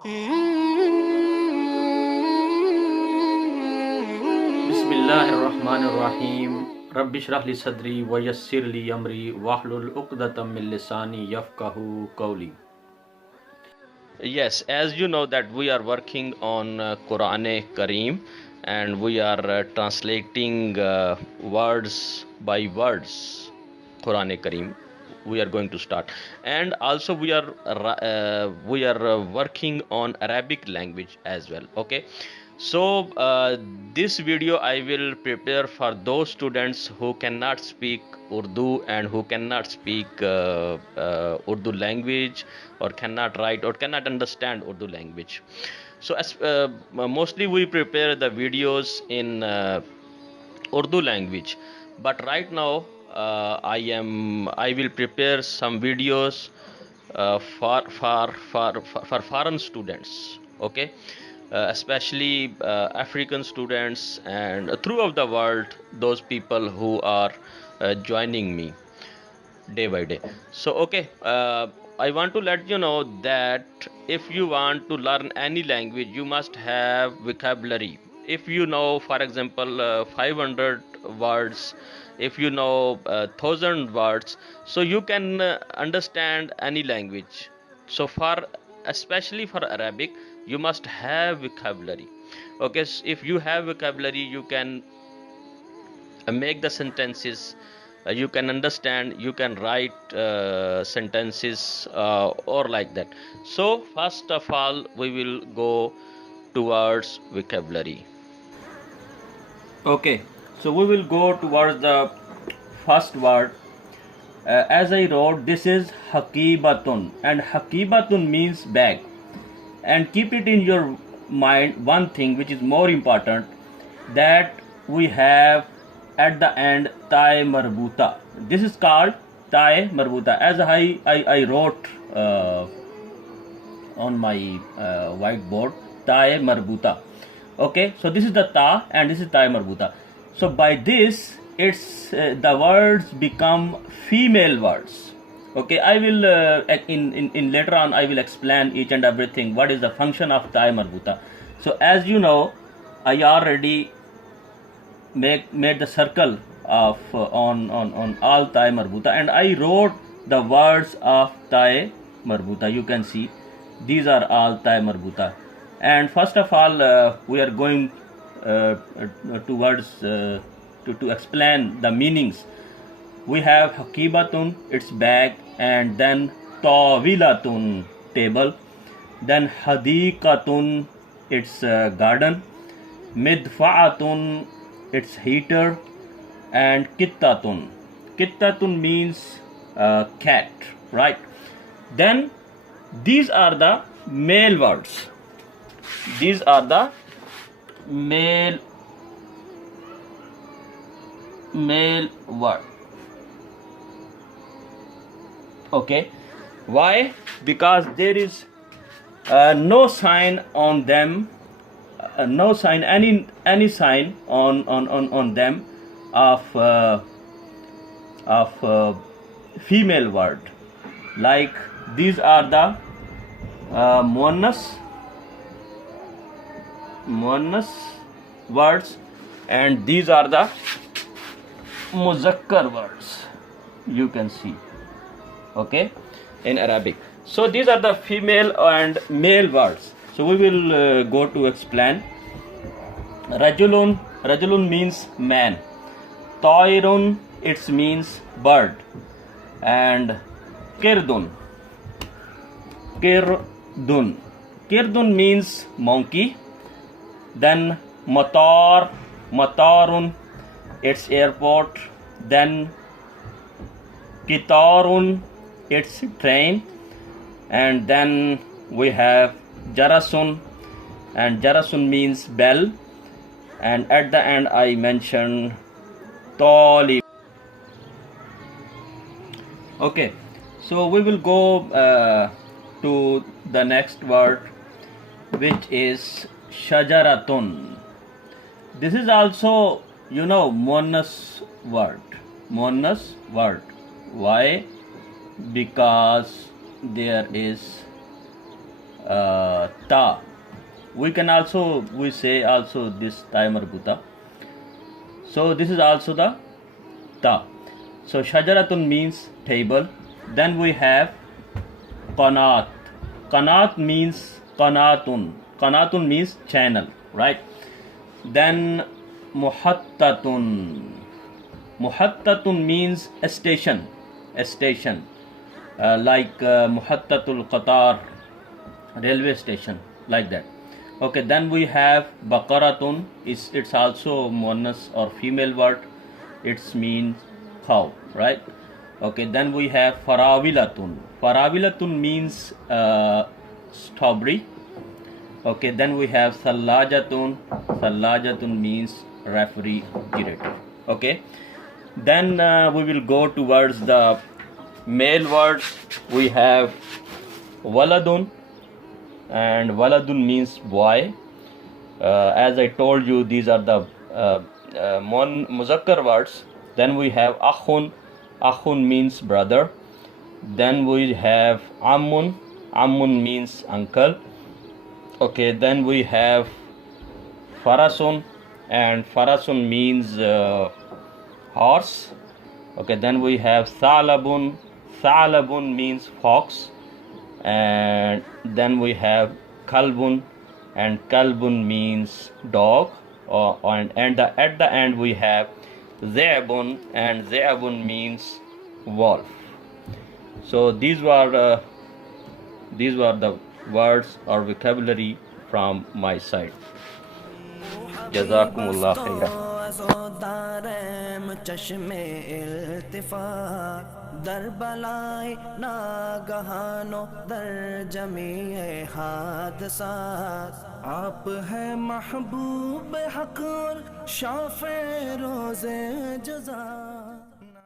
Bismillahirrahmanirrahim. Rabbi shrah li sadri wa yassir li amri wahlul uqdatam min lisani yafqahu qawli. Yes, as you know that we are working on Quran Karim, and we are translating words by words Quran Karim. We are going to start, and also we are working on Arabic language as well. Okay, so this video I will prepare for those students who cannot speak Urdu and who cannot speak Urdu language, or cannot write or cannot understand Urdu language. So as mostly we prepare the videos in Urdu language, but right now I will prepare some videos for foreign students. Okay, especially African students and throughout the world, those people who are joining me day by day. So okay, I want to let you know that if you want to learn any language, you must have vocabulary. If you know, for example, 500 words, if you know 1000 words, so you can understand any language. So for especially for Arabic, you must have vocabulary. Okay, so if you have vocabulary, you can make the sentences, you can understand, you can write sentences or like that. So first of all we will go towards vocabulary. Okay, so we will go towards the first word. As I wrote, this is hakibatun, and hakibatun means bag. And keep it in your mind one thing which is more important, that we have at the end tai marbuta. This is called tai marbuta. As I wrote on my whiteboard, tai marbuta. Okay, so this is the ta and this is tai marbuta. So by this, it's the words become female words. Okay, I will in later on I will explain each and everything what is the function of tai marbuta. So as you know, I already made the circle of on all tai marbuta, and I wrote the words of tai marbuta. You can see these are all tai marbuta. And first of all, we are going towards to explain the meanings. We have hakibatun, its bag, and then tawilatun, table, then hadikatun, its garden, midfa'atun, its heater, and kittatun. Kittatun means cat, right? Then these are the male words. These are the male word. Okay, why? Because there is no sign on them, no sign, any sign on them of female word. Like these are the muannas words, and these are the muzakkar words. You can see. Okay, in Arabic. So these are the female and male words. So we will go to explain. Rajulun means man. Tairun, it means bird. And kirdun means monkey. Then matarun, it's airport. Then kitarun, it's train. And then we have jarasun, and jarasun means bell. And at the end I mentioned talib. Okay, so we will go to the next word, which is shajaratun. This is also, muannas word. Why? Because there is ta. We can also we say also this ta marbuta. So this is also the ta. So shajaratun means table. Then we have qanat. Qanat means qanatun. Qanatun means channel, right? Then muhattatun. Muhattatun means a station, a station, like muhattatul qatar, railway station, like that. Okay, then we have baqaratun. It's also muannas or female word. It means cow, right? Okay, then we have farawilatun. Farawilatun means strawberry. Okay, then we have salajatun. Salajatun means refrigerator. Okay, then we will go towards the male words. We have waladun, and waladun means boy. As I told you, these are the muzakkar words. Then we have akhun. Akhun means brother. Then we have ammun. Ammun means uncle. Okay, then we have farasun, and farasun means horse. Okay, then we have thalabun. Thalabun means fox. And then we have kalbun, and kalbun means dog. And at the end we have ze'bun, and ze'bun means wolf. So these were the words or vocabulary from my side. Jazakumullah khairan. در بلائے ناگہانو در جمیع حادثات آپ ہے محبوب حق اور شافع روز جزا